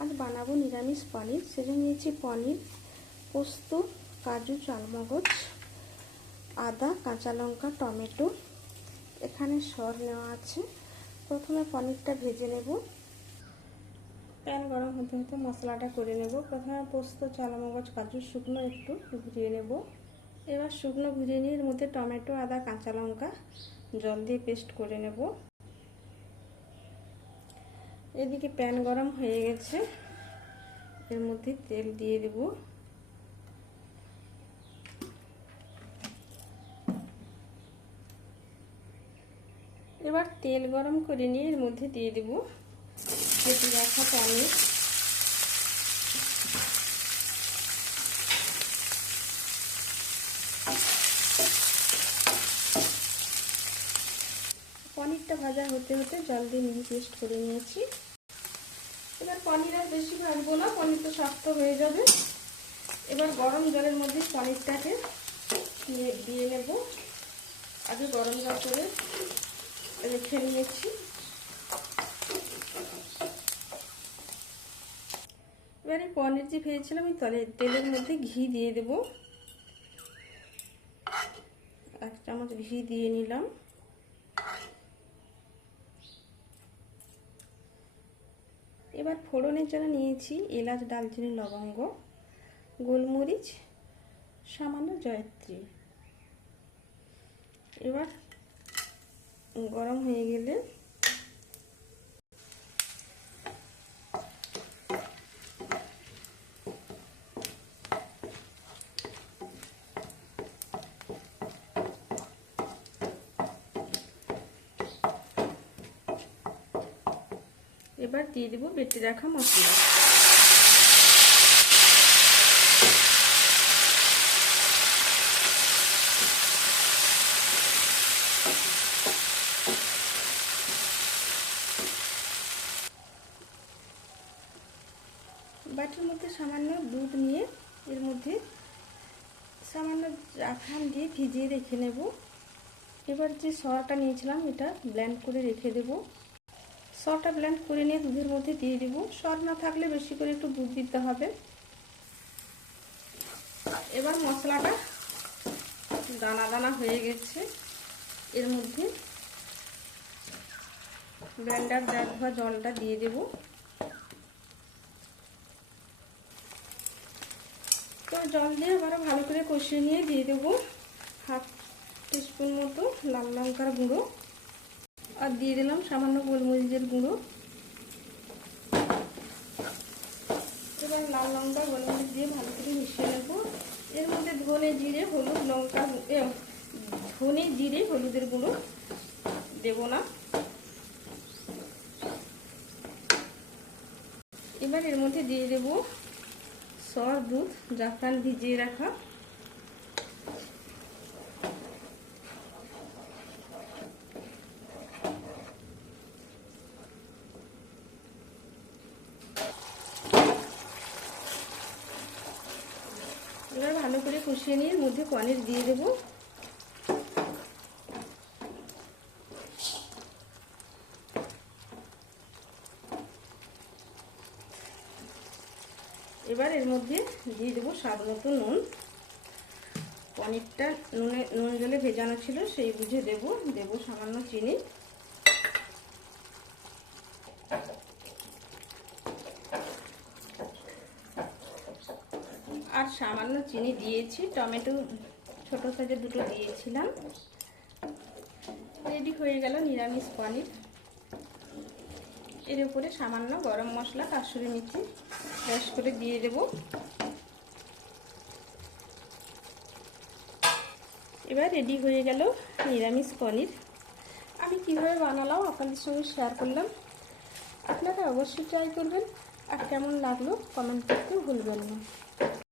আজ বানাবো নিরামিষ পনির। সেজন্য নিয়েছি পনির, পোস্ত, কাজু চালমগজ, আদা, কাঁচা লঙ্কা, টমেটো। এখানে সর নেওয়া আছে। প্রথমে পনিরটা ভেজে নেব। প্যান গরম হতে হতে মশলাটা করে নেব। প্রথমে পোস্ত, চালমগজ, কাজু, শুকনো একটু ঘুরিয়ে নেব। এবার শুকনো ঘুরিয়ে নিয়ে এর মধ্যে টমেটো, আদা, কাঁচা লঙ্কা জল দিয়ে পেস্ট করে নেব। এদিকে প্যান গরম হয়ে গেছে। এর মধ্যে তেল দিয়ে দেব। এবার তেল গরম করে নিয়ে এর মধ্যে দিয়ে দেব। কেটে রাখা পনির পনিরটা ভাজা হতে হতে জল দিয়ে নিয়ে পেস্ট করে নিয়েছি। এবার পনির আর বেশি ভাজবো না, পনির তো শক্ত হয়ে যাবে। এবার গরম জলের মধ্যে পনিরটাকে দিয়ে নেব। আগে গরম জল করে রেখে নিয়েছি। এবারে পনির যে ভেজেছিলাম, ওই তলে তেলের মধ্যে ঘি দিয়ে দেব। এক চামচ ঘি দিয়ে নিলাম। এবার ফোড়নের জন্য নিয়েছি এলাচ দালচিনি লবঙ্গ গোলমরিচ সামান্য জয়ত্রী। এবার গরম হয়ে গেলে এবার দিয়ে দেবো বেটে রাখা মশলা। বাটির মধ্যে সামান্য দুধ নিয়ে এর মধ্যে সামান্য জাফরান দিয়ে ভিজিয়ে রেখে নেব। এবার যে সরটা নিয়েছিলাম, এটা ব্ল্যান্ড করে রেখে দেবো। সরটা ব্ল্যান্ড করে নিয়ে দুধের মধ্যে দিয়ে দিব। সর না থাকলে বেশি করে একটু দুধ দিতে হবে। এবার মশলাটা দানা দানা হয়ে গেছে। এর মধ্যে ব্লেন্ডার দেওয়া ধোয়া জলটা দিয়ে দেব। তো জল দিয়ে আবার ভালো করে কষিয়ে নিয়ে দিয়ে দেবো। হাফ টিস্পুন মতো লাল লঙ্কার গুঁড়ো। আর দিয়ে দিলাম সামান্য গোলমরিচের গুঁড়ো। এবার লাল লঙ্কা, গোলমরিচ দিয়ে ভালো করে মিশিয়ে নেব। এর মধ্যে ধনে জিরে, হলুদ লঙ্কা ধনে জিরে, হলুদের গুঁড়ো দেব না। এবার এর মধ্যে দিয়ে দেব সর দুধ, জাফরান ভিজিয়ে রাখা। এবার ভালো করে কষিয়ে নিয়ে মধ্যে পনির দিয়ে দেব। এবার এর মধ্যে দিয়ে দেবো স্বাদ মতো নুন। পনিরটা নুনে নুন জলে ভেজানো ছিল, সেই বুঝে দেব দেব সামান্য চিনি আর সামান্য চিনি দিয়েছি, টমেটো ছোট সাইজের দুটো দিয়েছিলাম। রেডি হয়ে গেল নিরামিষ পনির। এর উপরে সামান্য গরম মশলা কাসুরি মিচি ব্যাস করে দিয়ে দেব। এবার রেডি হয়ে গেল নিরামিষ পনির। আমি কীভাবে বানালাম আপনাদের সঙ্গে শেয়ার করলাম। আপনারা অবশ্যই ট্রাই করবেন। আর কেমন লাগল কমেন্ট করতে ভুলবেন না।